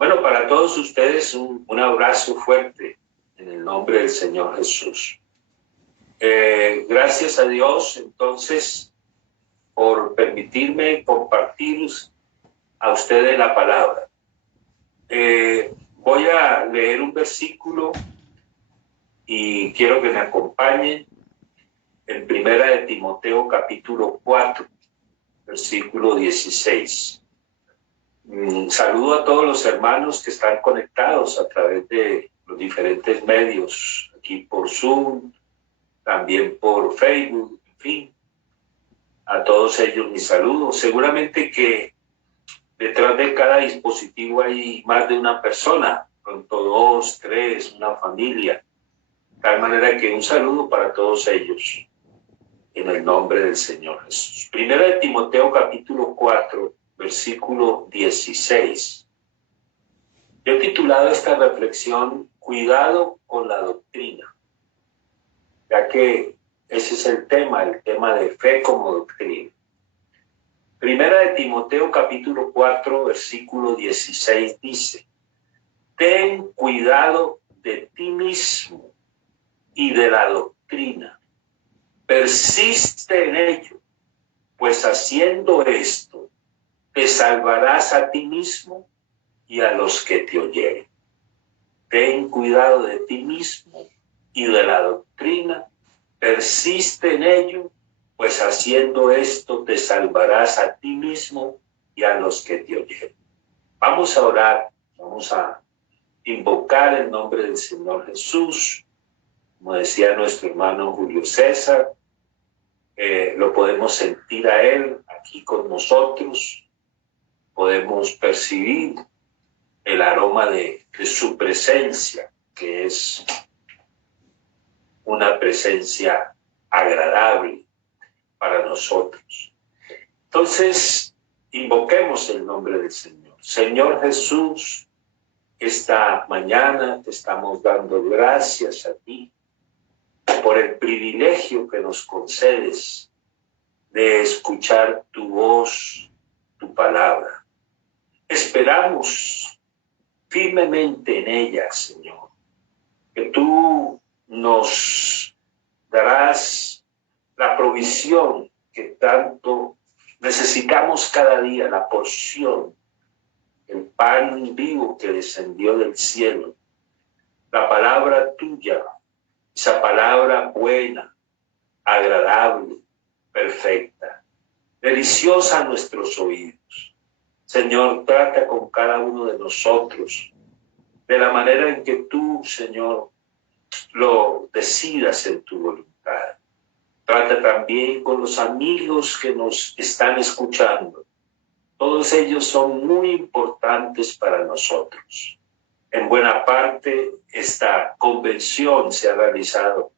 Bueno, para todos ustedes un abrazo fuerte en el nombre del Señor Jesús. Gracias a Dios, entonces, por permitirme compartir a ustedes la palabra. Voy a leer un versículo y quiero que me acompañen en Primera de Timoteo, capítulo 4, versículo 16. Saludo a todos los hermanos que están conectados a través de los diferentes medios, aquí por Zoom, también por Facebook, en fin. A todos ellos mi saludo. Seguramente que detrás de cada dispositivo hay más de una persona, pronto 2, 3, una familia. De tal manera que un saludo para todos ellos en el nombre del Señor Jesús. Primera de Timoteo, capítulo 4, versículo 16. Yo he titulado esta reflexión Cuidado con la doctrina, ya que ese es el tema de fe como doctrina. Primera de Timoteo, capítulo 4, versículo 16 dice: ten cuidado de ti mismo y de la doctrina. Persiste en ello, pues haciendo esto te salvarás a ti mismo y a los que te oyeren. Ten cuidado de ti mismo y de la doctrina. Persiste en ello, pues haciendo esto te salvarás a ti mismo y a los que te oyeren. Vamos a orar, vamos a invocar el nombre del Señor Jesús. Como decía nuestro hermano Julio César, lo podemos sentir a Él aquí con nosotros. Podemos percibir el aroma de su presencia, que es una presencia agradable para nosotros. Entonces, invoquemos el nombre del Señor. Señor Jesús, esta mañana te estamos dando gracias a ti por el privilegio que nos concedes de escuchar tu voz, tu palabra. Esperamos firmemente en ella, Señor, que tú nos darás la provisión que tanto necesitamos cada día, la porción, el pan vivo que descendió del cielo, la palabra tuya, esa palabra buena, agradable, perfecta, deliciosa a nuestros oídos. Señor, trata con cada uno de nosotros de la manera en que tú, Señor, lo decidas en tu voluntad. Trata también con los amigos que nos están escuchando. Todos ellos son muy importantes para nosotros. En buena parte, esta convención se ha realizado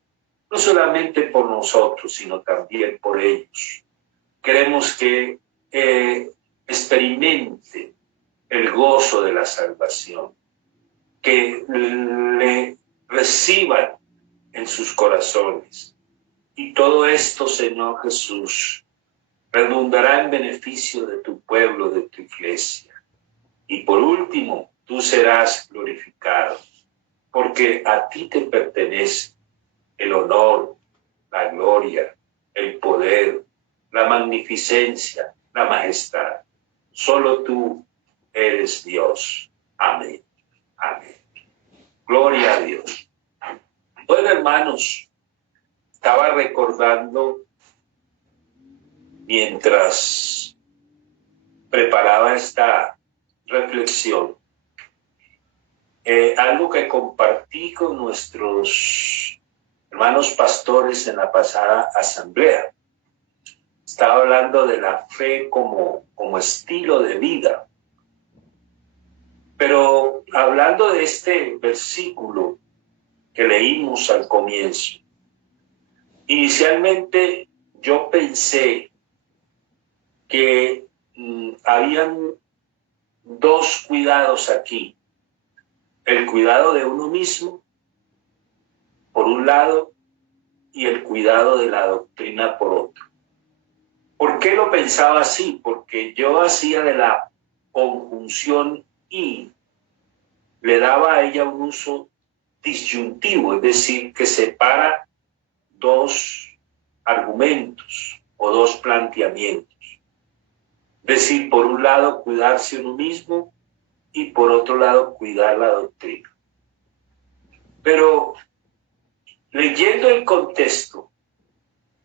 no solamente por nosotros, sino también por ellos. Queremos que experimente el gozo de la salvación, que le reciban en sus corazones. Y todo esto, Señor Jesús, redundará en beneficio de tu pueblo, de tu iglesia. Y por último, tú serás glorificado, porque a ti te pertenece el honor, la gloria, el poder, la magnificencia, la majestad. Solo tú eres Dios. Amén. Amén. Gloria a Dios. Bueno, hermanos, estaba recordando mientras preparaba esta reflexión algo que compartí con nuestros hermanos pastores en la pasada asamblea. Estaba hablando de la fe como estilo de vida. Pero hablando de este versículo que leímos al comienzo, inicialmente yo pensé que habían dos cuidados aquí. El cuidado de uno mismo, por un lado, y el cuidado de la doctrina por otro. ¿Por qué lo pensaba así? Porque yo hacía de la conjunción y le daba a ella un uso disyuntivo, es decir, que separa dos argumentos o dos planteamientos. Es decir, por un lado, cuidarse uno mismo y por otro lado, cuidar la doctrina. Pero leyendo el contexto,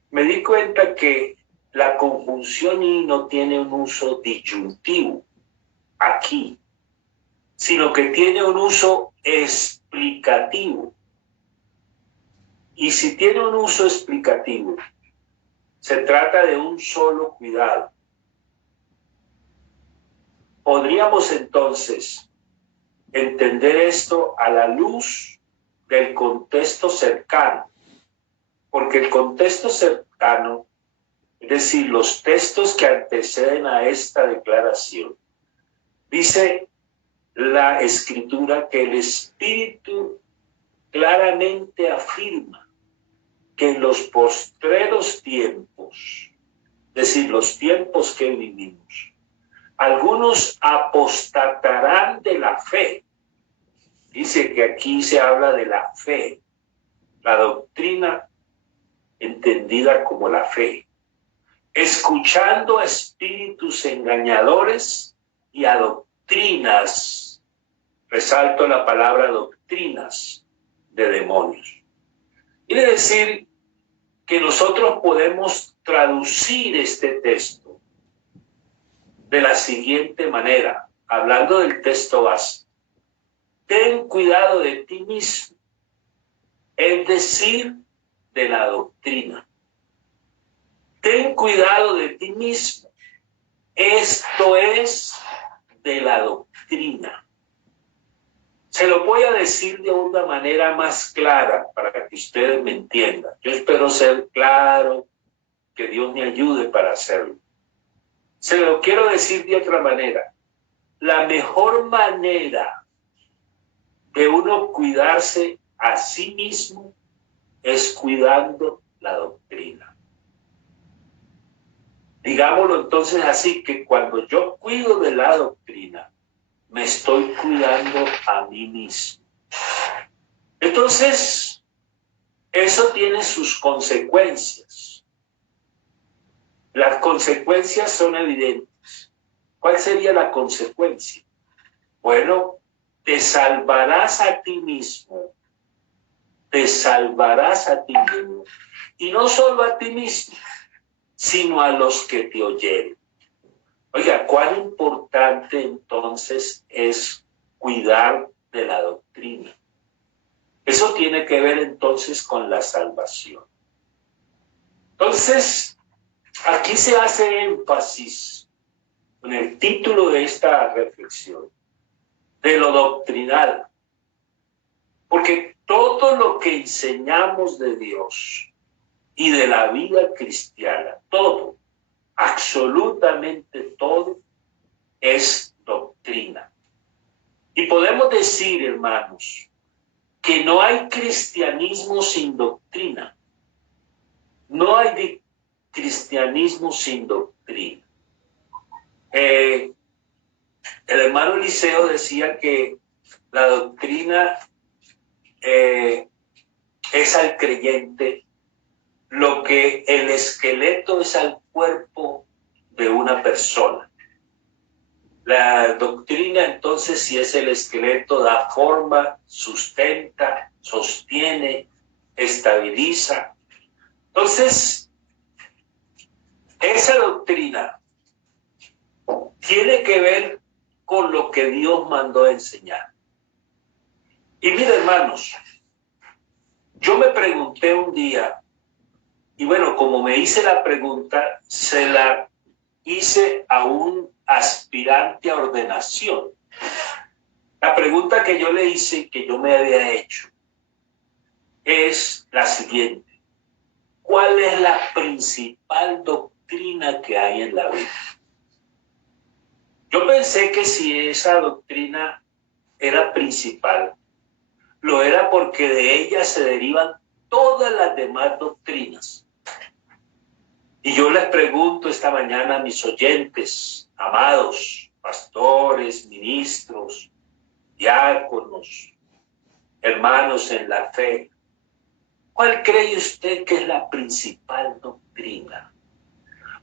me di cuenta que la conjunción y no tiene un uso disyuntivo aquí, sino que tiene un uso explicativo. Y si tiene un uso explicativo, se trata de un solo cuidado. Podríamos entonces entender esto a la luz del contexto cercano, porque el contexto cercano, es decir, los textos que anteceden a esta declaración, dice la Escritura que el Espíritu claramente afirma que en los postreros tiempos, es decir, los tiempos que vivimos, algunos apostatarán de la fe. Dice que aquí se habla de la fe, la doctrina entendida como la fe, escuchando a espíritus engañadores y a doctrinas, resalto la palabra doctrinas, de demonios. Quiere decir que nosotros podemos traducir este texto de la siguiente manera, hablando del texto base. Ten cuidado de ti mismo, es decir, de la doctrina. Ten cuidado de ti mismo, esto es de la doctrina. Se lo voy a decir de una manera más clara para que ustedes me entiendan. Yo espero ser claro, que Dios me ayude para hacerlo. Se lo quiero decir de otra manera. La mejor manera de uno cuidarse a sí mismo es cuidando la doctrina. Digámoslo entonces así, que cuando yo cuido de la doctrina, me estoy cuidando a mí mismo. Entonces, eso tiene sus consecuencias. Las consecuencias son evidentes. ¿Cuál sería la consecuencia? Bueno, te salvarás a ti mismo. Te salvarás a ti mismo. Y no solo a ti mismo, sino a los que te oyeren. Oiga, cuán importante entonces es cuidar de la doctrina. Eso tiene que ver entonces con la salvación. Entonces, aquí se hace énfasis en el título de esta reflexión, de lo doctrinal. Porque todo lo que enseñamos de Dios y de la vida cristiana, todo, absolutamente todo, es doctrina. Y podemos decir, hermanos, que no hay cristianismo sin doctrina. No hay cristianismo sin doctrina. El hermano Eliseo decía que la doctrina es al creyente lo que el esqueleto es al cuerpo de una persona. La doctrina, entonces, si es el esqueleto, da forma, sustenta, sostiene, estabiliza. Entonces, esa doctrina tiene que ver con lo que Dios mandó a enseñar. Y mira, hermanos, yo me pregunté un día, y bueno, como me hice la pregunta, se la hice a un aspirante a ordenación. La pregunta que yo le hice, que yo me había hecho, es la siguiente. ¿Cuál es la principal doctrina que hay en la Biblia? Yo pensé que si esa doctrina era principal, lo era porque de ella se derivan todas las demás doctrinas. Y yo les pregunto esta mañana a mis oyentes, amados, pastores, ministros, diáconos, hermanos en la fe, ¿cuál cree usted que es la principal doctrina?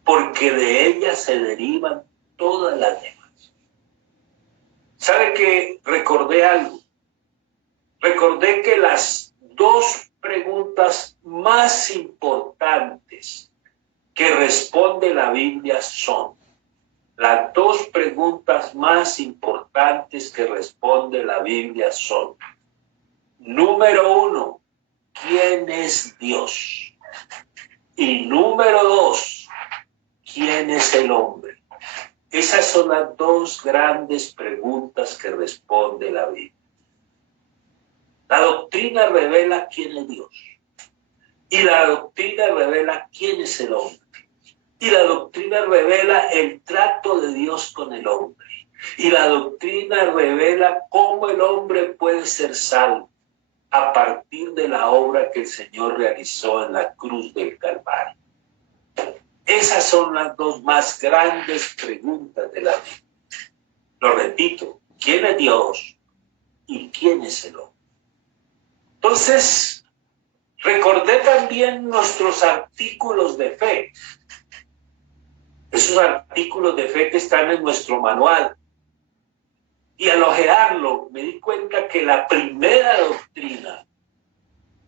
Porque de ella se derivan todas las demás. ¿Sabe qué? Recordé algo. Recordé que las dos preguntas más importantes que responde la Biblia son, las dos preguntas más importantes que responde la Biblia son, número 1, ¿quién es Dios? Y número 2, ¿quién es el hombre? Esas son las dos grandes preguntas que responde la Biblia. La doctrina revela quién es Dios. Y la doctrina revela quién es el hombre. Y la doctrina revela el trato de Dios con el hombre. Y la doctrina revela cómo el hombre puede ser salvo a partir de la obra que el Señor realizó en la cruz del Calvario. Esas son las dos más grandes preguntas de la Biblia. Lo repito, ¿quién es Dios y quién es el hombre? Entonces, recordé también nuestros artículos de fe. Esos artículos de fe que están en nuestro manual. Y al ojearlo, me di cuenta que la primera doctrina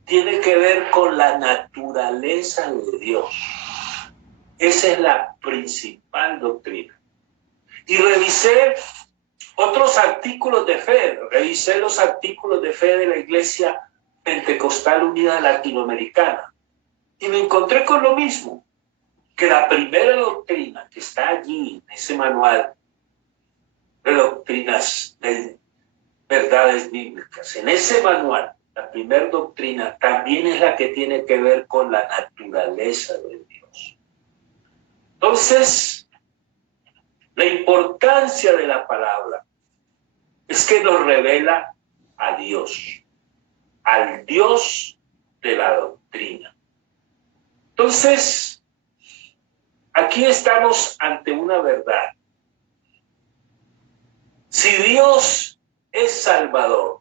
tiene que ver con la naturaleza de Dios. Esa es la principal doctrina. Y revisé otros artículos de fe. Revisé los artículos de fe de la Iglesia Pentecostal Unida Latinoamericana. Y me encontré con lo mismo. Que la primera doctrina que está allí en ese manual de doctrinas de verdades bíblicas, en ese manual, la primera doctrina también es la que tiene que ver con la naturaleza de Dios. Entonces, la importancia de la palabra es que nos revela a Dios, al Dios de la doctrina. Entonces, aquí estamos ante una verdad. Si Dios es salvador,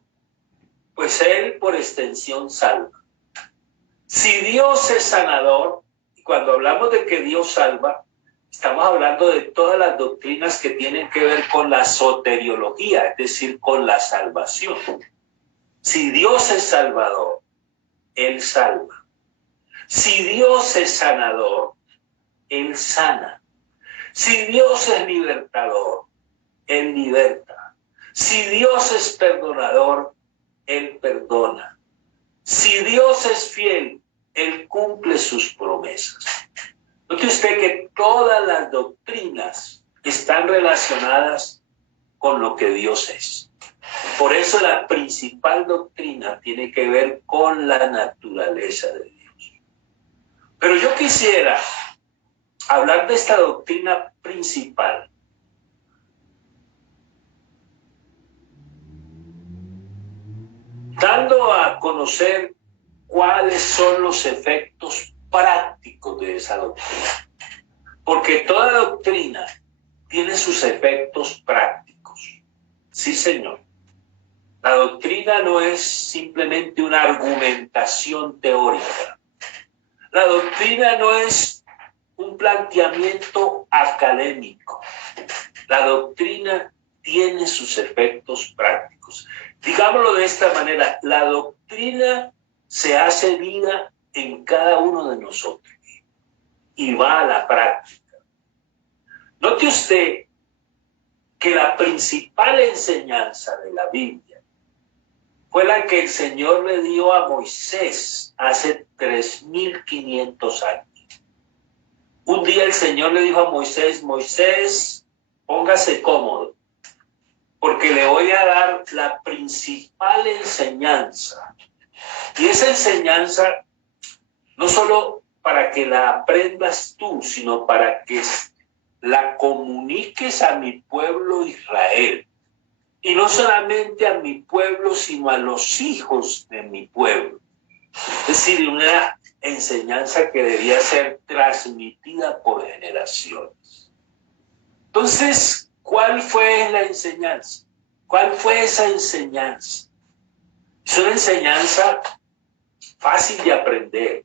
pues Él por extensión salva. Si Dios es sanador, y cuando hablamos de que Dios salva, estamos hablando de todas las doctrinas que tienen que ver con la soteriología, es decir, con la salvación. Si Dios es salvador, Él salva. Si Dios es sanador, Él sana. Si Dios es libertador, Él liberta. Si Dios es perdonador, Él perdona. Si Dios es fiel, Él cumple sus promesas. Note usted que todas las doctrinas están relacionadas con lo que Dios es. Por eso la principal doctrina tiene que ver con la naturaleza de Dios. Pero yo quisiera hablar de esta doctrina principal. Dando a conocer cuáles son los efectos prácticos de esa doctrina. Porque toda doctrina tiene sus efectos prácticos. Sí, señor. La doctrina no es simplemente una argumentación teórica. La doctrina no es un planteamiento académico. La doctrina tiene sus efectos prácticos. Digámoslo de esta manera, la doctrina se hace vida en cada uno de nosotros y va a la práctica. Note usted que la principal enseñanza de la Biblia fue la que el Señor le dio a Moisés hace 3.500 años. Un día el Señor le dijo a Moisés, Moisés, póngase cómodo, porque le voy a dar la principal enseñanza. Y esa enseñanza, no solo para que la aprendas tú, sino para que la comuniques a mi pueblo Israel. Y no solamente a mi pueblo, sino a los hijos de mi pueblo. Es decir, una enseñanza que debía ser transmitida por generaciones. Entonces, ¿cuál fue la enseñanza? ¿Cuál fue esa enseñanza? Es una enseñanza fácil de aprender,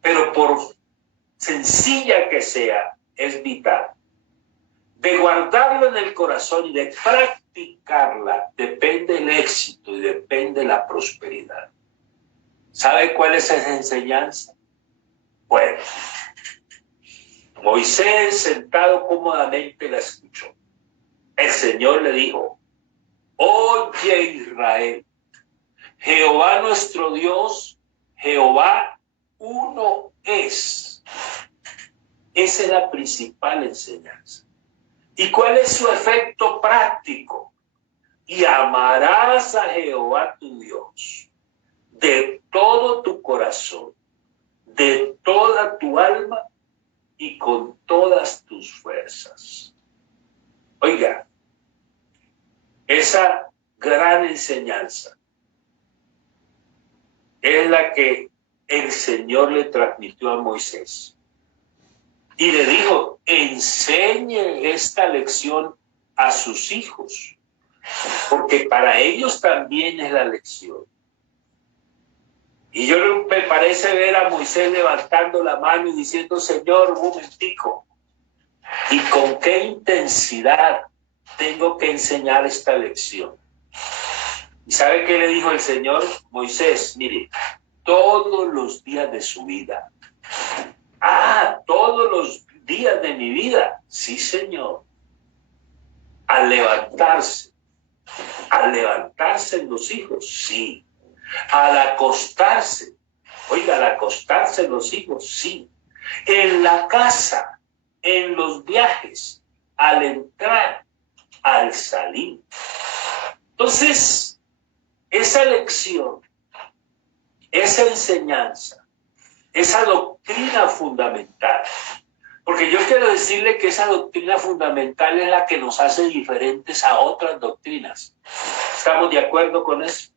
pero por sencilla que sea, es vital. De guardarlo en el corazón y de practicarla depende el éxito y depende la prosperidad. ¿Sabe cuál es esa enseñanza? Bueno, Moisés sentado cómodamente la escuchó. El Señor le dijo: oye Israel, Jehová nuestro Dios, Jehová uno es. Esa es la principal enseñanza. ¿Y cuál es su efecto práctico? Y amarás a Jehová tu Dios de todo tu corazón, de toda tu alma y con todas tus fuerzas. Oiga, esa gran enseñanza es la que el Señor le transmitió a Moisés. Y le dijo: enseñe esta lección a sus hijos, porque para ellos también es la lección. Y yo me parece ver a Moisés levantando la mano y diciendo: Señor, un momentico, ¿y con qué intensidad tengo que enseñar esta lección? ¿Y sabe qué le dijo el Señor? Moisés, mire, todos los días de su vida. Todos los días de mi vida. Sí, Señor. Al levantarse los hijos, sí. Al acostarse, oiga, al acostarse los hijos, sí. En la casa, en los viajes, al entrar, al salir. Entonces, esa lección, esa enseñanza, esa doctrina fundamental, porque yo quiero decirle que esa doctrina fundamental es la que nos hace diferentes a otras doctrinas. ¿Estamos de acuerdo con eso?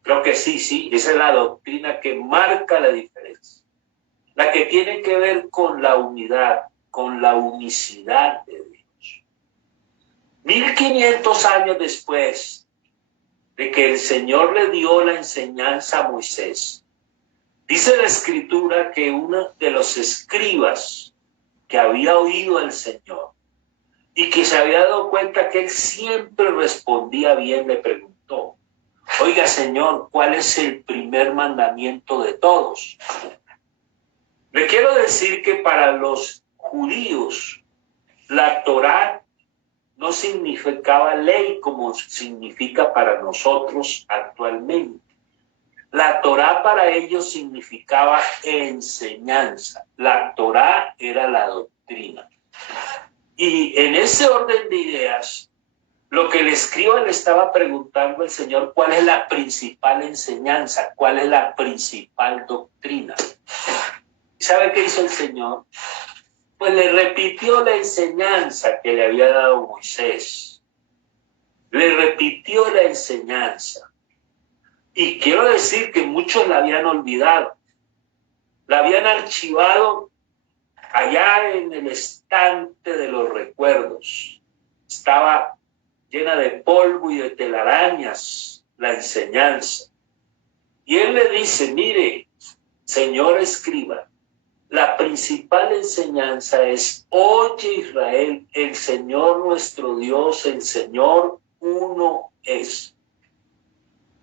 Creo que sí, esa es la doctrina que marca la diferencia. La que tiene que ver con la unidad, con la unicidad de Dios. 1500 años después de que el Señor le dio la enseñanza a Moisés, dice la Escritura que uno de los escribas que había oído al Señor y que se había dado cuenta que él siempre respondía bien, le preguntó: oiga, Señor, ¿cuál es el primer mandamiento de todos? Le quiero decir que para los judíos la Torá no significaba ley como significa para nosotros actualmente. La Torá para ellos significaba enseñanza. La Torá era la doctrina. Y en ese orden de ideas, lo que el escriba le estaba preguntando al Señor: ¿cuál es la principal enseñanza? ¿Cuál es la principal doctrina? ¿Sabe qué hizo el Señor? Pues le repitió la enseñanza que le había dado Moisés. Le repitió la enseñanza. Y quiero decir que muchos la habían olvidado. La habían archivado allá en el estante de los recuerdos. Estaba llena de polvo y de telarañas la enseñanza. Y él le dice: mire, señor escriba, la principal enseñanza es: oye Israel, el Señor nuestro Dios, el Señor uno es.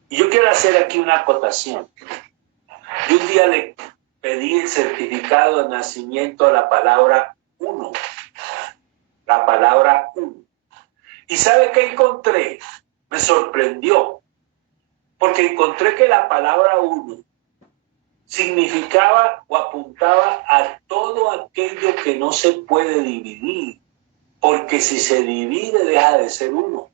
Y yo quiero hacer aquí una acotación. Yo un día le pedí el certificado de nacimiento a la palabra uno. La palabra uno. ¿Y sabe qué encontré? Me sorprendió, porque encontré que la palabra uno significaba o apuntaba a todo aquello que no se puede dividir, porque si se divide deja de ser uno.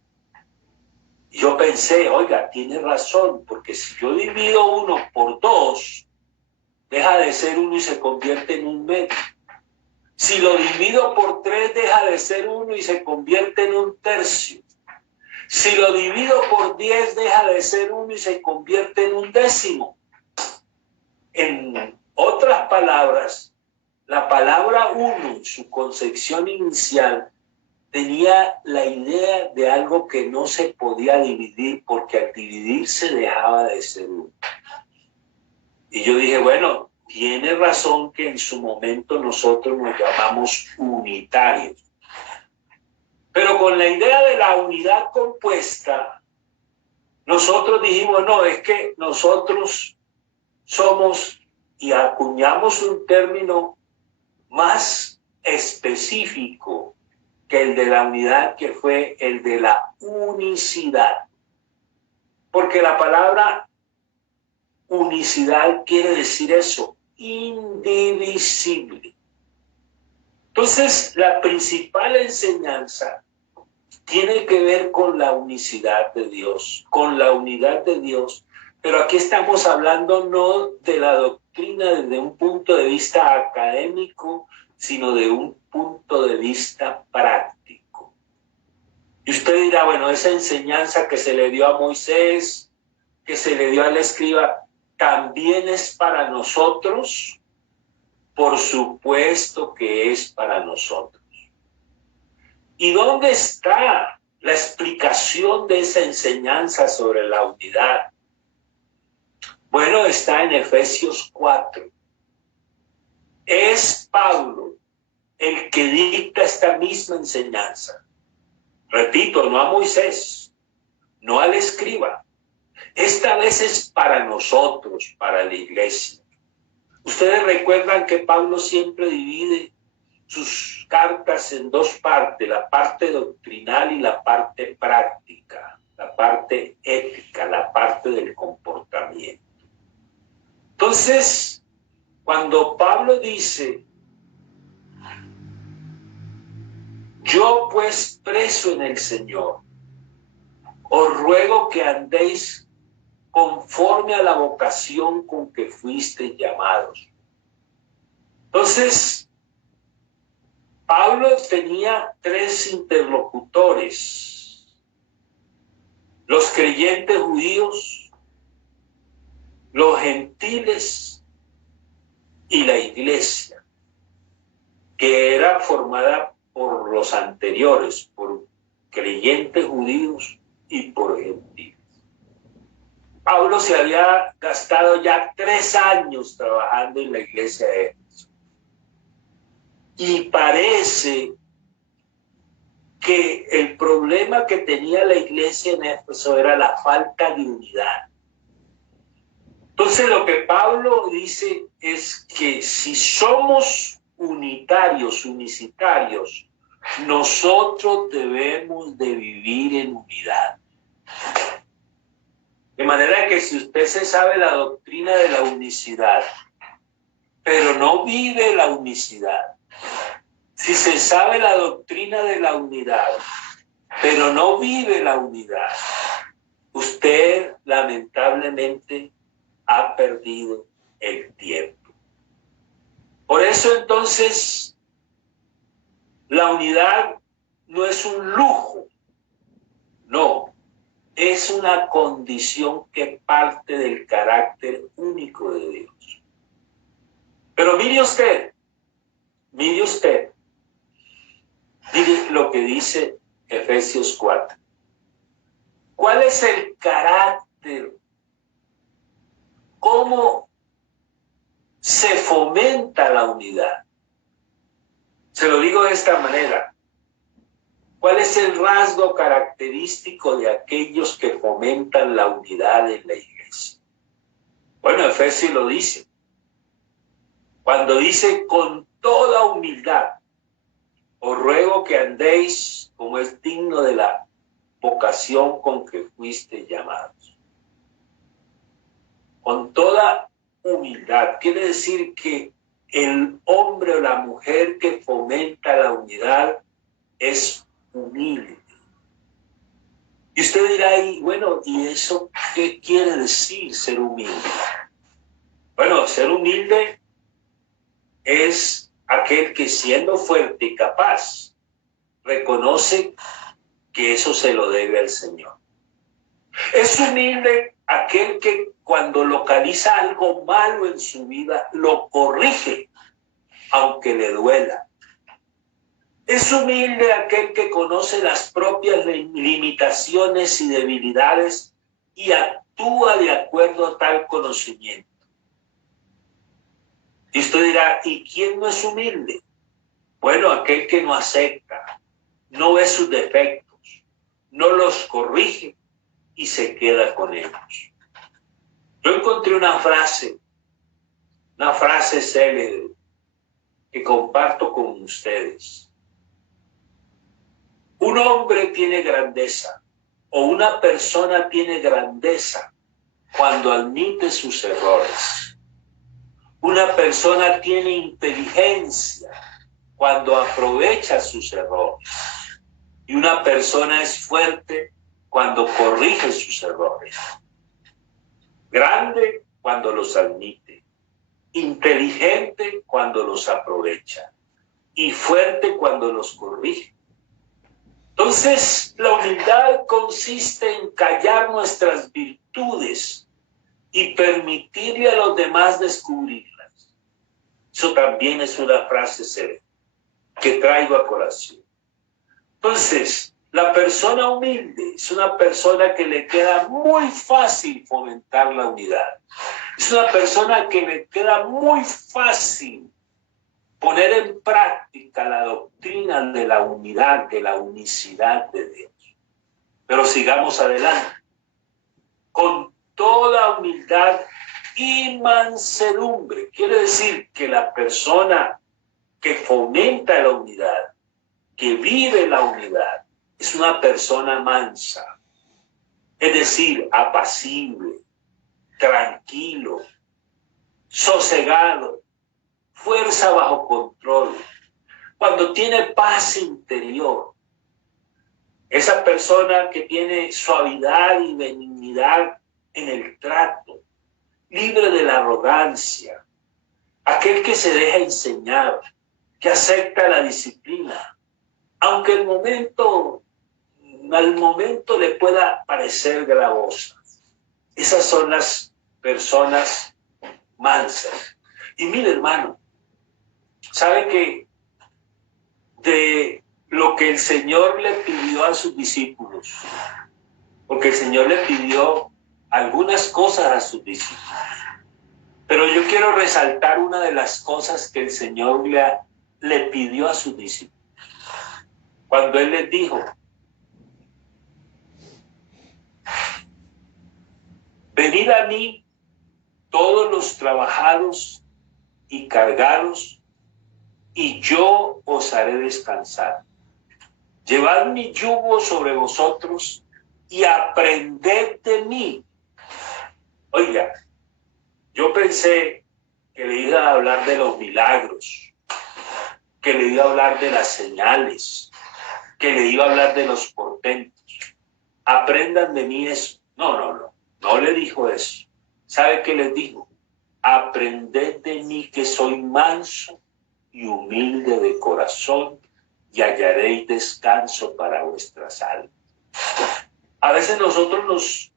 Y yo pensé: oiga, tiene razón, porque si yo divido uno por dos, deja de ser uno y se convierte en un medio. Si lo divido por tres, deja de ser uno y se convierte en un tercio. Si lo divido por 10, deja de ser uno y se convierte en un décimo. En otras palabras, la palabra uno, en su concepción inicial, tenía la idea de algo que no se podía dividir, porque al dividirse dejaba de ser uno. Y yo dije, bueno, tiene razón que en su momento nosotros nos llamamos unitarios. Pero con la idea de la unidad compuesta, nosotros dijimos, no, es que nosotros somos, y acuñamos un término más específico que el de la unidad, que fue el de la unicidad. Porque la palabra unicidad quiere decir eso, indivisible. Entonces, la principal enseñanza tiene que ver con la unicidad de Dios, con la unidad de Dios. Pero aquí estamos hablando no de la doctrina desde un punto de vista académico, sino de un punto de vista práctico. Y usted dirá, bueno, esa enseñanza que se le dio a Moisés, que se le dio al escriba, ¿también es para nosotros? Por supuesto que es para nosotros. ¿Y dónde está la explicación de esa enseñanza sobre la unidad? Bueno, está en Efesios 4. Es Pablo el que dicta esta misma enseñanza. Repito, no a Moisés, no al escriba. Esta vez es para nosotros, para la iglesia. Ustedes recuerdan que Pablo siempre divide sus cartas en dos partes, la parte doctrinal y la parte práctica, la parte ética, la parte del comportamiento. Entonces, cuando Pablo dice, yo pues preso en el Señor, os ruego que andéis conforme a la vocación con que fuisteis llamados. Entonces, Pablo tenía tres interlocutores: los creyentes judíos, los gentiles y la iglesia, que era formada por los anteriores, por creyentes judíos y por gentiles. Pablo se había gastado ya 3 años trabajando en la iglesia de Éfeso. Y parece que el problema que tenía la iglesia en Éfeso era la falta de unidad. Entonces lo que Pablo dice es que si somos unitarios, unicitarios, nosotros debemos de vivir en unidad. De manera que si usted se sabe la doctrina de la unicidad, pero no vive la unicidad, si se sabe la doctrina de la unidad, pero no vive la unidad, usted lamentablemente ha perdido el tiempo. Por eso entonces, la unidad no es un lujo, no, es una condición que parte del carácter único de Dios. Pero mire usted lo que dice Efesios 4. ¿Cuál es el carácter? ¿Cómo se fomenta la unidad? Se lo digo de esta manera. ¿Cuál es el rasgo característico de aquellos que fomentan la unidad en la iglesia? Bueno, Efesios lo dice. Cuando dice, con toda humildad, os ruego que andéis como es digno de la vocación con que fuiste llamados. Con toda humildad. Quiere decir que el hombre o la mujer que fomenta la unidad es humilde. Y usted dirá, bueno, ¿y eso qué quiere decir ser humilde? Bueno, ser humilde es aquel que, siendo fuerte y capaz, reconoce que eso se lo debe al Señor. Es humilde aquel que, cuando localiza algo malo en su vida, lo corrige, aunque le duela. Es humilde aquel que conoce las propias limitaciones y debilidades y actúa de acuerdo a tal conocimiento. Y usted dirá, ¿y quién no es humilde? Bueno, aquel que no acepta, no ve sus defectos, no los corrige y se queda con ellos. Yo encontré una frase célebre que comparto con ustedes. Un hombre tiene grandeza o una persona tiene grandeza cuando admite sus errores. Una persona tiene inteligencia cuando aprovecha sus errores. Y una persona es fuerte cuando corrige sus errores. Grande cuando los admite. Inteligente cuando los aprovecha. Y fuerte cuando los corrige. Entonces, la humildad consiste en callar nuestras virtudes y permitirle a los demás descubrirlas. Eso también es una frase célebre que traigo a colación. Entonces, la persona humilde es una persona que le queda muy fácil fomentar la unidad. Es una persona que le queda muy fácil poner en práctica la doctrina de la unidad, de la unicidad de Dios. Pero sigamos adelante. Con toda humildad y mansedumbre. Quiere decir que la persona que fomenta la unidad, que vive la unidad, es una persona mansa. Es decir, apacible, tranquilo, sosegado, fuerza bajo control, cuando tiene paz interior. Esa persona que tiene suavidad y benignidad en el trato, libre de la arrogancia, aquel que se deja enseñar, que acepta la disciplina, aunque al momento le pueda parecer gravosa. Esas son las personas mansas. Y mire, hermano, ¿sabe que de lo que el Señor le pidió a sus discípulos? Porque el Señor le pidió algunas cosas a sus discípulos. Pero yo quiero resaltar una de las cosas que el Señor le pidió a sus discípulos. Cuando Él les dijo, venid a mí todos los trabajados y cargados, y yo os haré descansar. Llevad mi yugo sobre vosotros y aprended de mí. Oiga, yo pensé que le iba a hablar de los milagros, que le iba a hablar de las señales, que le iba a hablar de los portentos. Aprendan de mí eso. No le dijo eso. ¿Sabe qué les dijo? Aprended de mí que soy manso y humilde de corazón y hallaréis descanso para vuestras almas. A veces nosotros nos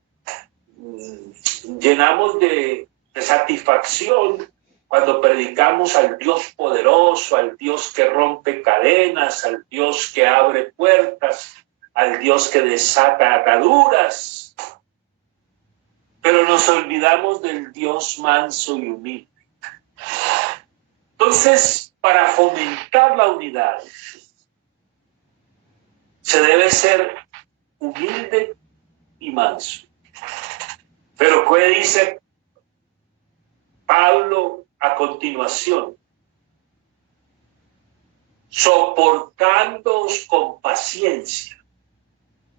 llenamos de satisfacción cuando predicamos al Dios poderoso, al Dios que rompe cadenas, al Dios que abre puertas, al Dios que desata ataduras. Pero nos olvidamos del Dios manso y humilde. Entonces, para fomentar la unidad, se debe ser humilde y manso. Pero ¿qué dice Pablo a continuación? Soportándoos con paciencia.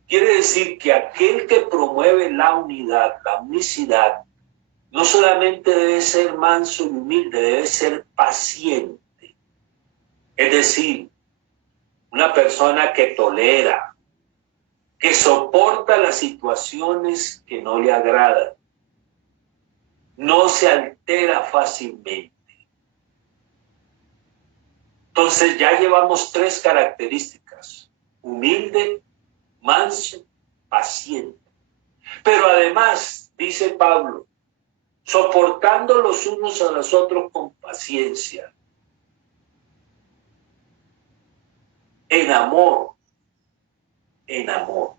Quiere decir que aquel que promueve la unidad, la unicidad, no solamente debe ser manso y humilde, debe ser paciente. Es decir, una persona que tolera, que soporta las situaciones que no le agradan, no se altera fácilmente. Entonces ya llevamos 3 características: humilde, manso, paciente. Pero además, dice Pablo, soportando los unos a los otros con paciencia. en amor, en amor.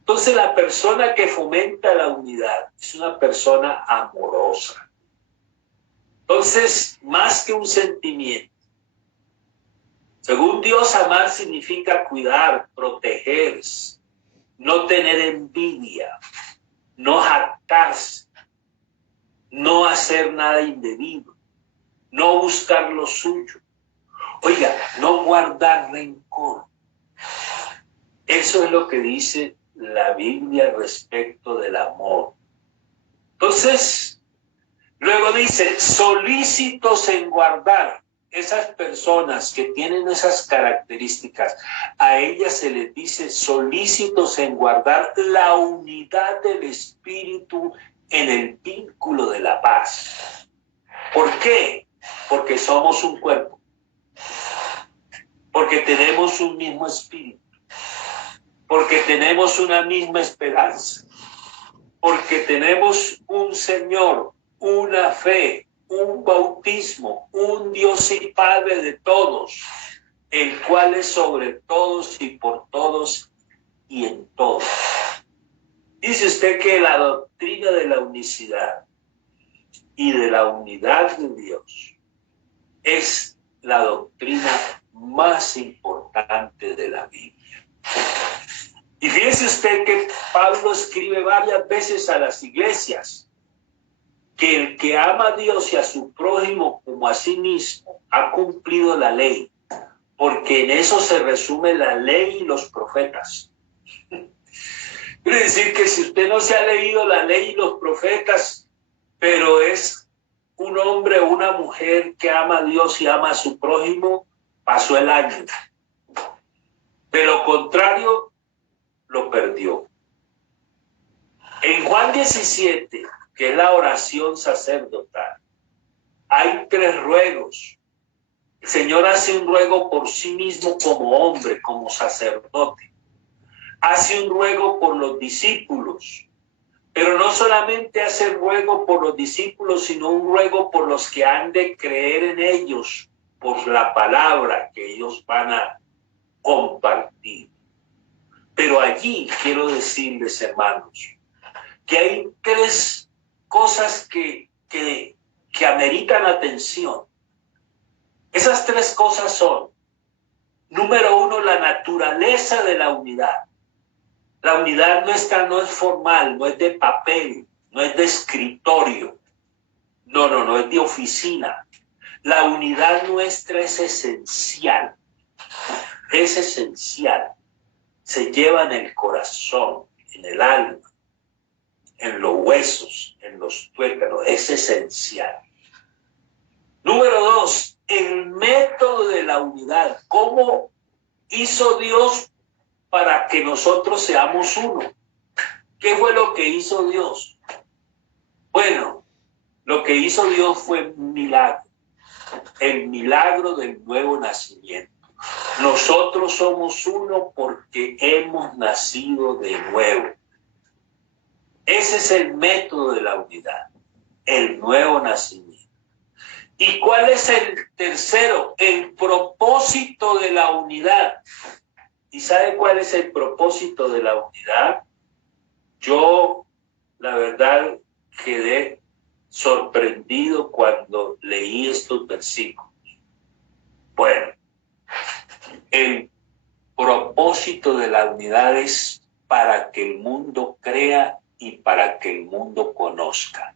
Entonces la persona que fomenta la unidad es una persona amorosa. Entonces, más que un sentimiento, según Dios, amar significa cuidar, proteger, no tener envidia, no jactarse, no hacer nada indebido, no buscar lo suyo. Oiga, no guardar rencor. Eso es lo que dice la Biblia respecto del amor. Entonces, luego dice, solícitos en guardar. Esas personas que tienen esas características, a ellas se les dice solícitos en guardar la unidad del espíritu en el vínculo de la paz. ¿Por qué? Porque somos un cuerpo. Porque tenemos un mismo espíritu. Porque tenemos una misma esperanza. Porque tenemos un Señor, una fe, un bautismo, un Dios y Padre de todos, el cual es sobre todos y por todos y en todos. Dice usted que la doctrina de la unicidad y de la unidad de Dios es la doctrina más importante de la Biblia. Y fíjese usted que Pablo escribe varias veces a las iglesias que el que ama a Dios y a su prójimo como a sí mismo ha cumplido la ley, porque en eso se resume la ley y los profetas. Quiere decir que si usted no se ha leído la ley y los profetas, pero es un hombre o una mujer que ama a Dios y ama a su prójimo, pasó el año. De lo contrario, lo perdió. En Juan 17, que es la oración sacerdotal, hay 3 ruegos. El Señor hace un ruego por sí mismo como hombre, como sacerdote. Hace un ruego por los discípulos, pero no solamente hace ruego por los discípulos, sino un ruego por los que han de creer en ellos, por la palabra que ellos van a compartir. Pero allí quiero decirles, hermanos, que hay 3 cosas que ameritan atención. Esas 3 cosas son, número 1, la naturaleza de la unidad. La unidad no es formal, no es de papel, no es de escritorio. No, es de oficina. La unidad nuestra es esencial. Es esencial. Se lleva en el corazón, en el alma, en los huesos, en los tuétanos. Es esencial. Número 2, el método de la unidad. ¿Cómo hizo Dios para que nosotros seamos uno? ¿Qué fue lo que hizo Dios? Bueno, lo que hizo Dios fue un milagro. El milagro del nuevo nacimiento. Nosotros somos uno porque hemos nacido de nuevo. Ese es el método de la unidad, el nuevo nacimiento. ¿Y cuál es el tercero? El propósito de la unidad. ¿Y sabe cuál es el propósito de la unidad? Yo, la verdad, quedé sorprendido cuando leí estos versículos. Bueno, el propósito de la unidad es para que el mundo crea y para que el mundo conozca.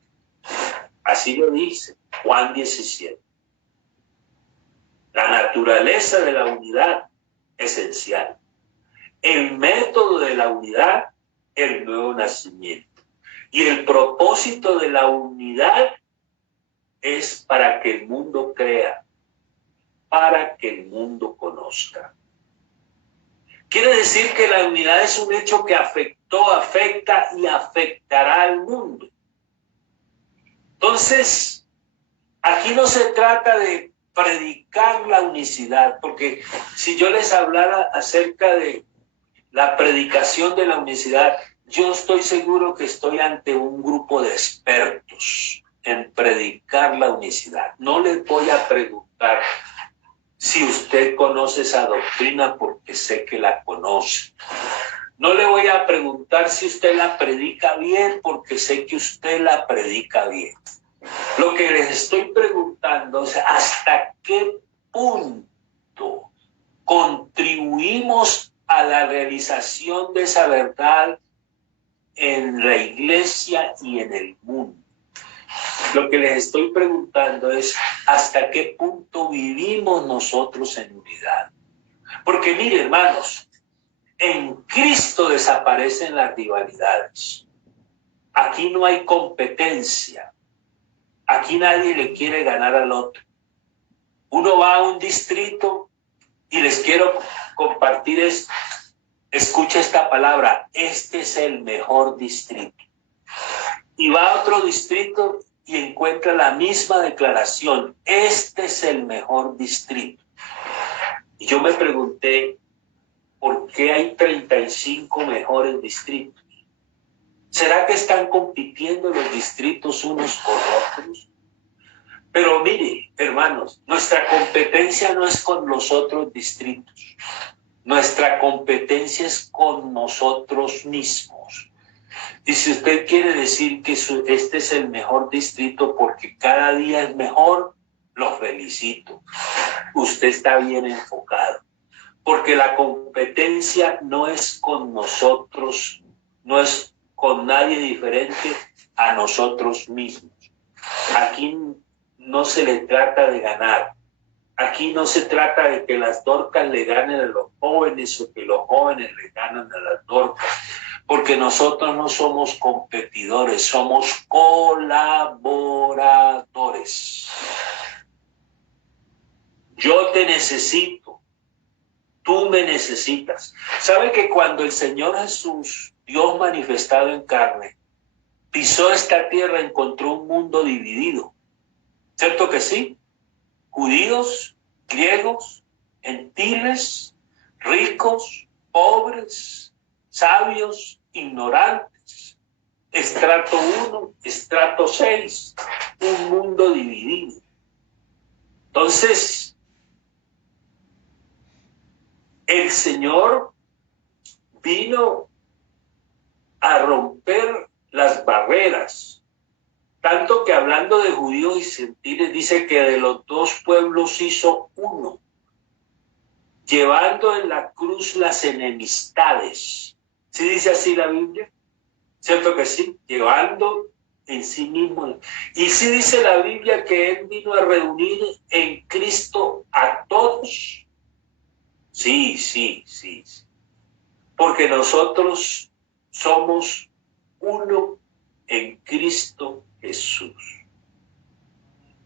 Así lo dice Juan 17. La naturaleza de la unidad, esencial. El método de la unidad, el nuevo nacimiento. Y el propósito de la unidad es para que el mundo crea, para que el mundo conozca. Quiere decir que la unidad es un hecho que afectó, afecta y afectará al mundo. Entonces, aquí no se trata de predicar la unicidad, porque si yo les hablara acerca de la predicación de la unicidad, yo estoy seguro que estoy ante un grupo de expertos en predicar la unicidad. No les voy a preguntar si usted conoce esa doctrina, porque sé que la conoce. No le voy a preguntar si usted la predica bien, porque sé que usted la predica bien. Lo que les estoy preguntando es hasta qué punto contribuimos a la realización de esa verdad en la iglesia y en el mundo. Lo que les estoy preguntando es hasta qué punto vivimos nosotros en unidad. Porque mire, hermanos, en Cristo desaparecen las rivalidades. Aquí no hay competencia. Aquí nadie le quiere ganar al otro. Uno va a un distrito y les quiero compartir esto. Escucha esta palabra, este es el mejor distrito. Y va a otro distrito y encuentra la misma declaración, este es el mejor distrito. Y yo me pregunté, ¿por qué hay 35 mejores distritos? ¿Será que están compitiendo los distritos unos con otros? Pero mire, hermanos, nuestra competencia no es con los otros distritos. Nuestra competencia es con nosotros mismos. Y si usted quiere decir que este es el mejor distrito porque cada día es mejor, lo felicito. Usted está bien enfocado. Porque la competencia no es con nosotros, no es con nadie diferente a nosotros mismos. Aquí no se le trata de ganar. Aquí no se trata de que las Dorcas le ganen a los jóvenes o que los jóvenes le ganen a las Dorcas. Porque nosotros no somos competidores, somos colaboradores. Yo te necesito, tú me necesitas. ¿Sabe que cuando el Señor Jesús, Dios manifestado en carne, pisó esta tierra, encontró un mundo dividido? ¿Cierto que sí? Judíos, griegos, gentiles, ricos, pobres, sabios, ignorantes, estrato 1, estrato 6, un mundo dividido. Entonces, el Señor vino a romper las barreras, tanto que hablando de judíos y gentiles dice que de los dos pueblos hizo uno, llevando en la cruz las enemistades. ¿Sí dice así la Biblia? ¿Cierto que sí? Llevando en sí mismo. Y sí dice la Biblia que Él vino a reunir en Cristo a todos. Sí. Porque nosotros somos uno en Cristo Jesús.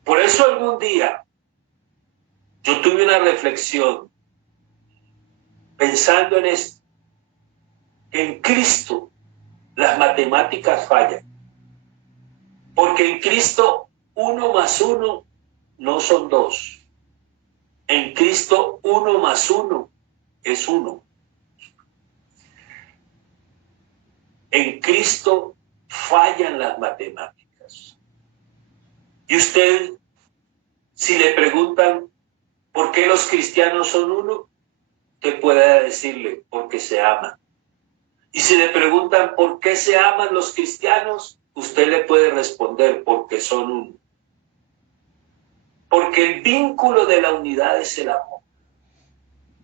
Por eso algún día yo tuve una reflexión pensando en esto. En Cristo las matemáticas fallan. Porque en Cristo 1 más 1 no son 2. En Cristo 1 más 1 es 1. En Cristo fallan las matemáticas. Y usted, si le preguntan por qué los cristianos son uno, usted puede decirle porque se aman. Y si le preguntan por qué se aman los cristianos, usted le puede responder porque son uno. Porque el vínculo de la unidad es el amor.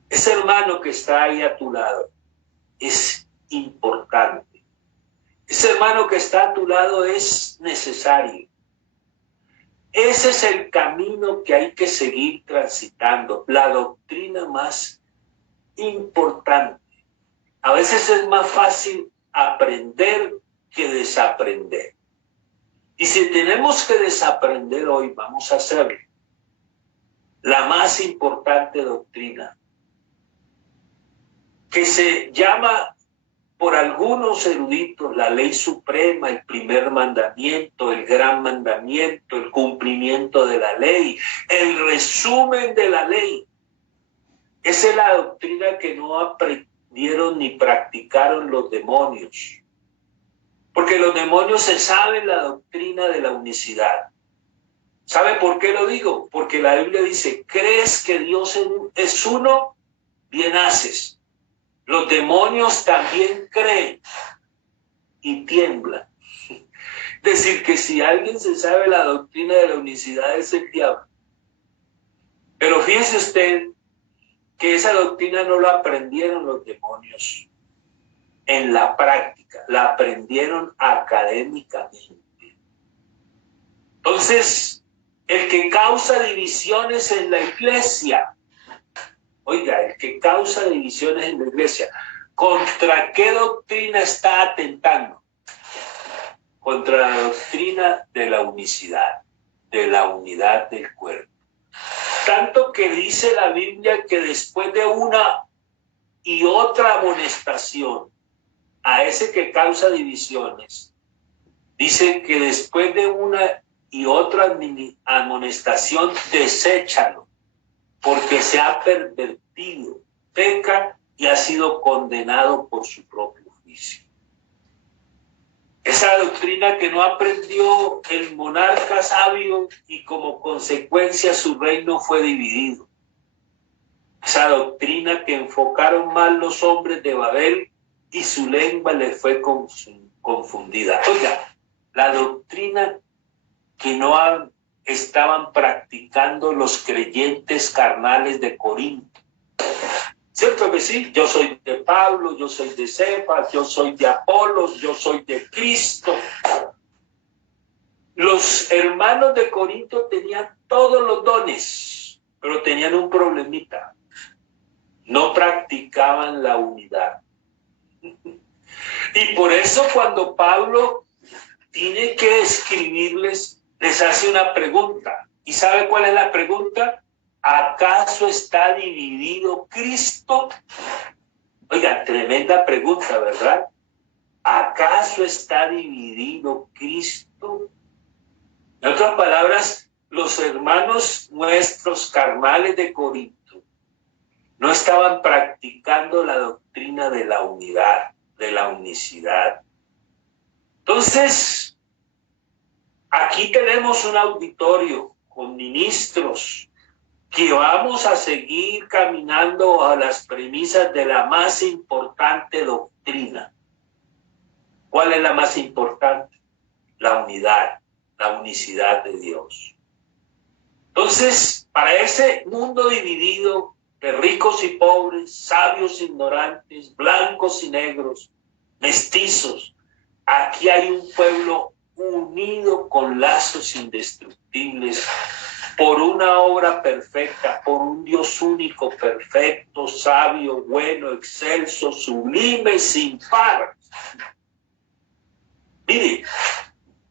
Ese hermano que está ahí a tu lado es importante. Ese hermano que está a tu lado es necesario. Ese es el camino que hay que seguir transitando, la doctrina más importante. A veces es más fácil aprender que desaprender. Y si tenemos que desaprender hoy, vamos a hacerlo. La más importante doctrina, que se llama por algunos eruditos la ley suprema, el primer mandamiento, el gran mandamiento, el cumplimiento de la ley, el resumen de la ley. Esa es la doctrina que no aprendieron ni practicaron los demonios. Porque los demonios se saben la doctrina de la unicidad. ¿Sabe por qué lo digo? Porque la Biblia dice, ¿crees que Dios es uno? Bien haces. Los demonios también creen y tiemblan. Es decir, que si alguien se sabe la doctrina de la unicidad es el diablo. Pero fíjese usted que esa doctrina no la aprendieron los demonios en la práctica, la aprendieron académicamente. Entonces, el que causa divisiones en la iglesia, oiga, el que causa divisiones en la iglesia, ¿contra qué doctrina está atentando? Contra la doctrina de la unicidad, de la unidad del cuerpo. Tanto que dice la Biblia que después de una y otra amonestación a ese que causa divisiones, dice que después de una y otra amonestación, deséchalo, porque se ha pervertido, peca y ha sido condenado por su propio juicio. Esa doctrina que no aprendió el monarca sabio y como consecuencia su reino fue dividido. Esa doctrina que enfocaron mal los hombres de Babel y su lengua les fue confundida. Oiga, la doctrina que no estaban practicando los creyentes carnales de Corinto. ¿Cierto que sí? Yo soy de Pablo, yo soy de Cefas, yo soy de Apolos, yo soy de Cristo. Los hermanos de Corinto tenían todos los dones, pero tenían un problemita. No practicaban la unidad. Y por eso cuando Pablo tiene que escribirles, les hace una pregunta. ¿Y sabe cuál es la pregunta? ¿Acaso está dividido Cristo? Oiga, tremenda pregunta, ¿verdad? ¿Acaso está dividido Cristo? En otras palabras, los hermanos nuestros carnales de Corinto no estaban practicando la doctrina de la unidad, de la unicidad. Entonces, aquí tenemos un auditorio con ministros que vamos a seguir caminando a las premisas de la más importante doctrina. ¿Cuál es la más importante? La unidad, la unicidad de Dios. Entonces, para ese mundo dividido de ricos y pobres, sabios e ignorantes, blancos y negros, mestizos, aquí hay un pueblo unido con lazos indestructibles por una obra perfecta, por un Dios único, perfecto, sabio, bueno, excelso, sublime, sin par. Mire,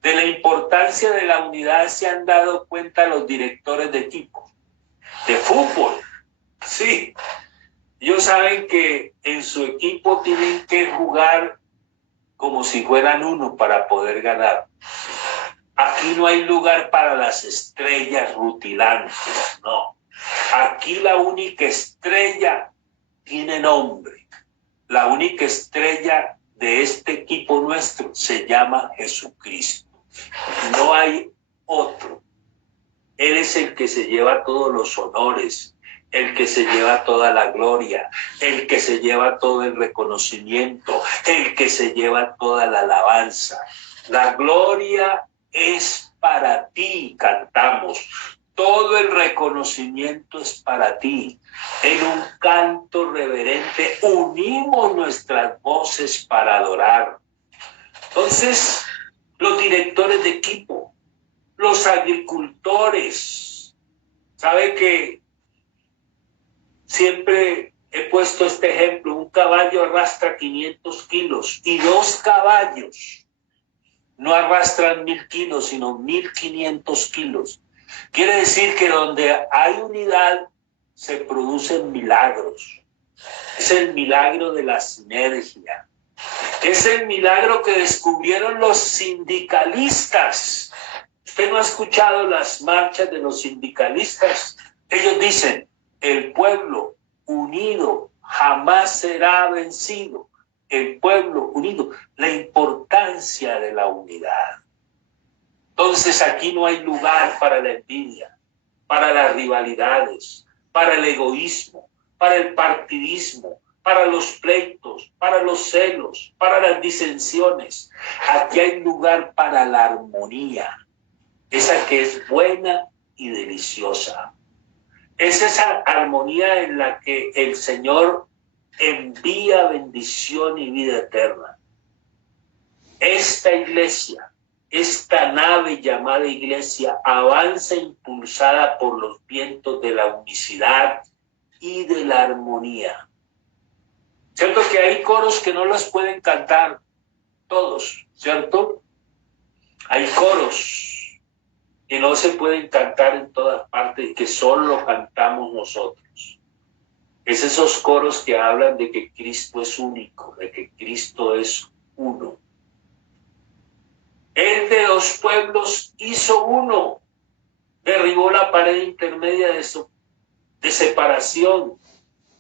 de la importancia de la unidad se han dado cuenta los directores de equipo, de fútbol. Sí, ellos saben que en su equipo tienen que jugar como si fueran uno para poder ganar. Aquí no hay lugar para las estrellas rutilantes, no. Aquí la única estrella tiene nombre. La única estrella de este equipo nuestro se llama Jesucristo. No hay otro. Él es el que se lleva todos los honores, el que se lleva toda la gloria, el que se lleva todo el reconocimiento, el que se lleva toda la alabanza. La gloria es para ti, cantamos. Todo el reconocimiento es para ti. En un canto reverente unimos nuestras voces para adorar. Entonces, los directores de equipo, los agricultores, ¿sabe que siempre he puesto este ejemplo? Un caballo arrastra 500 kilos y 2 caballos no arrastran 1000 kilos, sino 1500 kilos. Quiere decir que donde hay unidad se producen milagros. Es el milagro de la sinergia. Es el milagro que descubrieron los sindicalistas. ¿Usted no ha escuchado las marchas de los sindicalistas? Ellos dicen, el pueblo unido jamás será vencido. El pueblo unido, la importancia de la unidad. Entonces aquí no hay lugar para la envidia, para las rivalidades, para el egoísmo, para el partidismo, para los pleitos, para los celos, para las disensiones. Aquí hay lugar para la armonía, esa que es buena y deliciosa. Es esa armonía en la que el Señor envía bendición y vida eterna. Esta iglesia, esta nave llamada iglesia, avanza impulsada por los vientos de la unicidad y de la armonía. ¿Cierto que hay coros que no las pueden cantar todos, cierto? Hay coros que no se pueden cantar en todas partes y que solo cantamos nosotros. Es esos coros que hablan de que Cristo es único, de que Cristo es uno. Él de los pueblos hizo uno, derribó la pared intermedia de separación,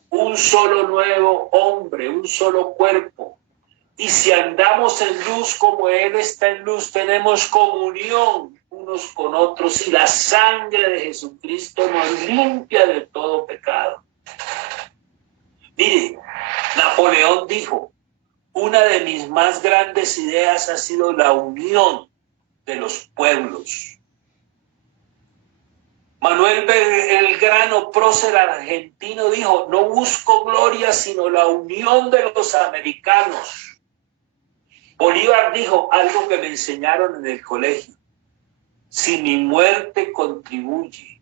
un solo nuevo hombre, un solo cuerpo. Y si andamos en luz como Él está en luz, tenemos comunión unos con otros y la sangre de Jesucristo nos limpia de todo pecado. Mire, Napoleón dijo, una de mis más grandes ideas ha sido la unión de los pueblos. Manuel Belgrano, prócer argentino, dijo, no busco gloria sino la unión de los americanos. Bolívar dijo algo que me enseñaron en el colegio. Si mi muerte contribuye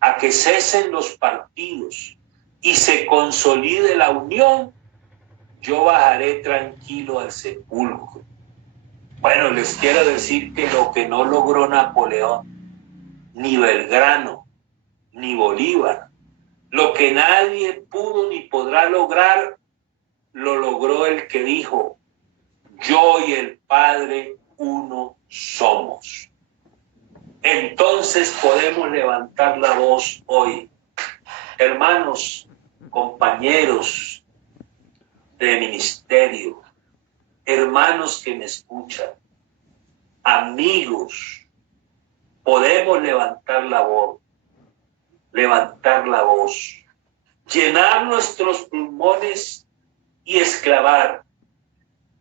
a que cesen los partidos y se consolide la unión, yo bajaré tranquilo al sepulcro. Bueno, les quiero decir que lo que no logró Napoleón, ni Belgrano, ni Bolívar, lo que nadie pudo ni podrá lograr, lo logró el que dijo, yo y el Padre uno somos. Entonces podemos levantar la voz hoy. Hermanos, compañeros de ministerio, hermanos que me escuchan, amigos, podemos levantar la voz, llenar nuestros pulmones y exclamar,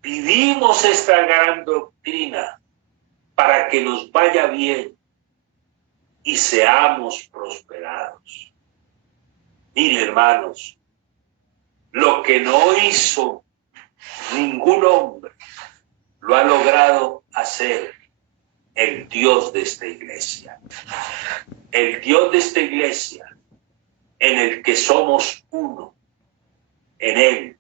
vivimos esta gran doctrina para que nos vaya bien y seamos prosperados. Miren, hermanos, lo que no hizo ningún hombre, lo ha logrado hacer el Dios de esta iglesia. El Dios de esta iglesia, en el que somos uno, en Él,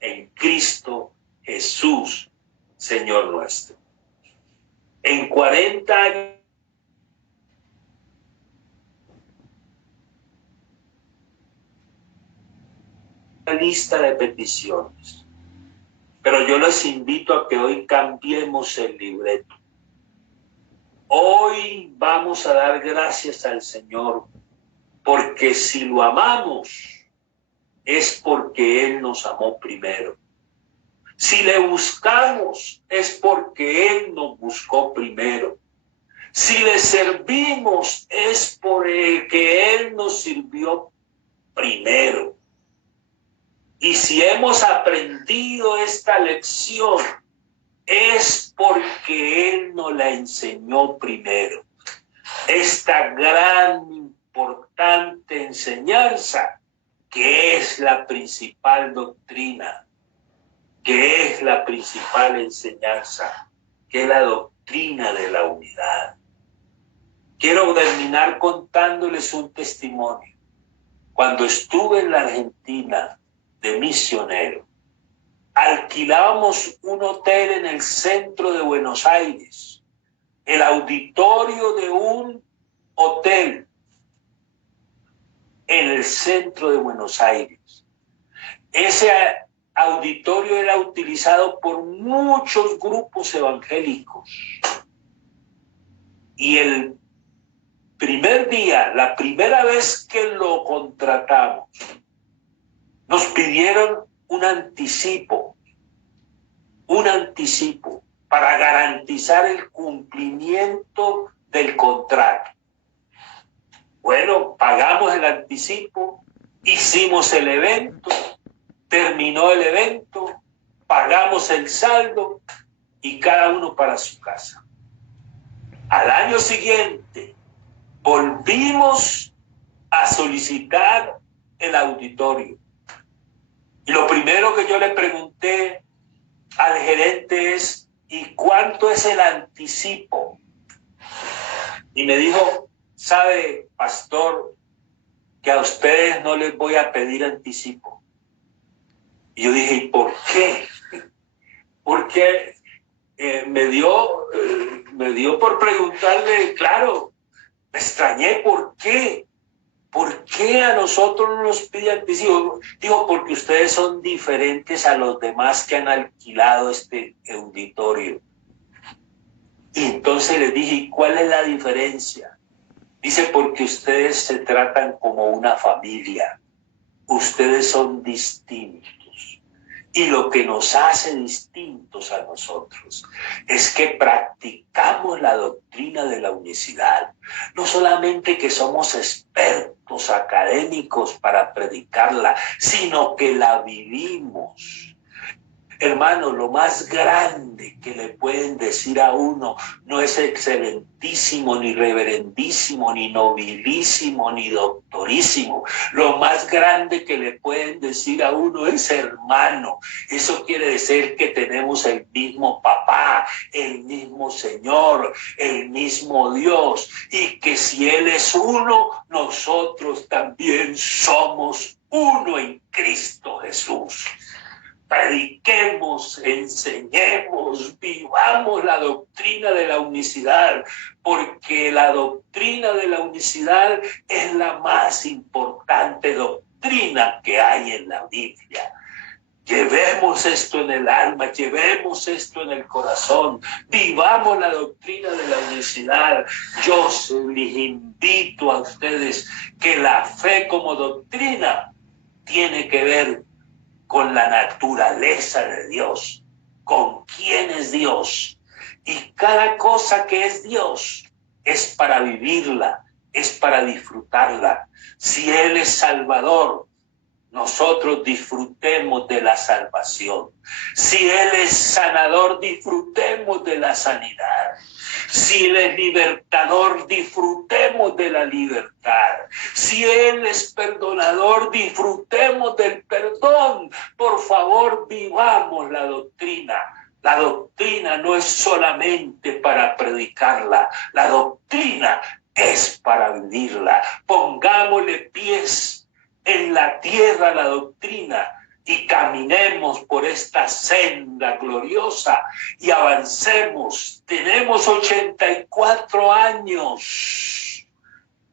en Cristo Jesús, Señor nuestro. En 40 años, una lista de peticiones, pero yo les invito a que hoy cambiemos el libreto. Hoy vamos a dar gracias al Señor, porque si lo amamos, es porque Él nos amó primero. Si le buscamos, es porque Él nos buscó primero. Si le servimos, es porque Él nos sirvió primero. Y si hemos aprendido esta lección, es porque Él nos la enseñó primero. Esta gran, importante enseñanza, que es la principal doctrina, que es la principal enseñanza, que es la doctrina de la unidad. Quiero terminar contándoles un testimonio. Cuando estuve en la Argentina de misionero, alquilábamos un hotel en el centro de Buenos Aires, el auditorio de un hotel en el centro de Buenos Aires. Ese auditorio era utilizado por muchos grupos evangélicos. Y el primer día, la primera vez que lo contratamos, nos pidieron un anticipo para garantizar el cumplimiento del contrato. Bueno, pagamos el anticipo, hicimos el evento, terminó el evento, pagamos el saldo y cada uno para su casa. Al año siguiente volvimos a solicitar el auditorio. Y lo primero que yo le pregunté al gerente es, ¿y cuánto es el anticipo? Y me dijo, sabe, pastor, que a ustedes no les voy a pedir anticipo. Y yo dije, ¿y por qué? Porque me dio por preguntarle, claro, me extrañé, ¿por qué? ¿Por qué a nosotros no nos pide anticipo? Digo, porque ustedes son diferentes a los demás que han alquilado este auditorio. Y entonces les dije, ¿y cuál es la diferencia? Dice, porque ustedes se tratan como una familia. Ustedes son distintos. Y lo que nos hace distintos a nosotros es que practicamos la doctrina de la unicidad. No solamente que somos expertos académicos para predicarla, sino que la vivimos. Hermano, lo más grande que le pueden decir a uno no es excelentísimo, ni reverendísimo, ni nobilísimo, ni doctorísimo. Lo más grande que le pueden decir a uno es hermano. Eso quiere decir que tenemos el mismo papá, el mismo Señor, el mismo Dios. Y que si Él es uno, nosotros también somos uno en Cristo Jesús. Prediquemos, enseñemos, vivamos la doctrina de la unicidad, porque la doctrina de la unicidad es la más importante doctrina que hay en la Biblia. Llevemos esto en el alma, llevemos esto en el corazón, vivamos la doctrina de la unicidad. Yo les invito a ustedes que la fe como doctrina tiene que ver con la naturaleza de Dios, con quién es Dios. Y cada cosa que es Dios es para vivirla, es para disfrutarla. Si Él es Salvador, nosotros disfrutemos de la salvación. Si Él es sanador, disfrutemos de la sanidad. Si Él es libertador, disfrutemos de la libertad. Si Él es perdonador, disfrutemos del perdón. Por favor, vivamos la doctrina. La doctrina no es solamente para predicarla. La doctrina es para vivirla. Pongámosle pies en la tierra a la doctrina y caminemos por esta senda gloriosa y avancemos. Tenemos 84 años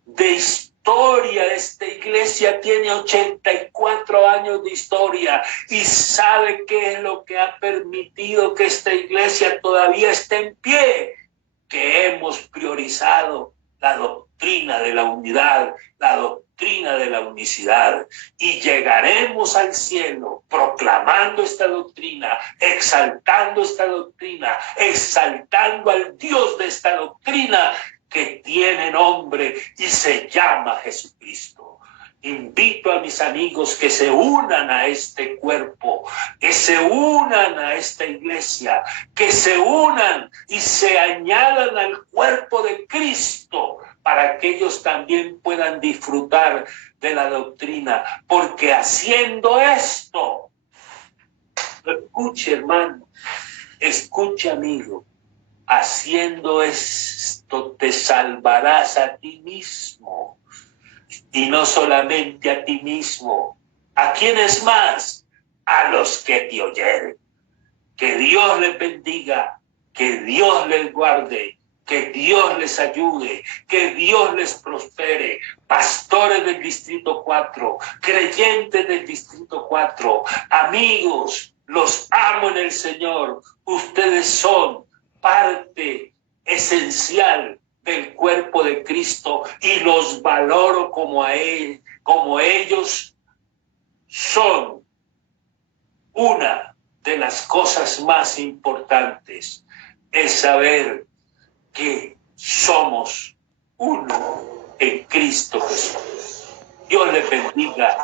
de historia. Esta iglesia tiene 84 años de historia y ¿sabe qué es lo que ha permitido que esta iglesia todavía esté en pie? Que hemos priorizado la doctrina de la unidad, la doctrina de la unicidad, y llegaremos al cielo proclamando esta doctrina, exaltando esta doctrina, exaltando al Dios de esta doctrina que tiene nombre y se llama Jesucristo. Invito a mis amigos que se unan a este cuerpo, que se unan a esta iglesia, que se unan y se añadan al cuerpo de Cristo para que ellos también puedan disfrutar de la doctrina. Porque haciendo esto, escuche hermano, escuche amigo, haciendo esto te salvarás a ti mismo. Y no solamente a ti mismo. ¿A quiénes más? A los que te oyeren. Que Dios les bendiga, que Dios les guarde, que Dios les ayude, que Dios les prospere. Pastores del Distrito 4, creyentes del Distrito 4, amigos, los amo en el Señor. Ustedes son parte esencial del cuerpo de Cristo y los valoro como ellos son una de las cosas más importantes. es saber que somos uno en Cristo Jesús. Dios les bendiga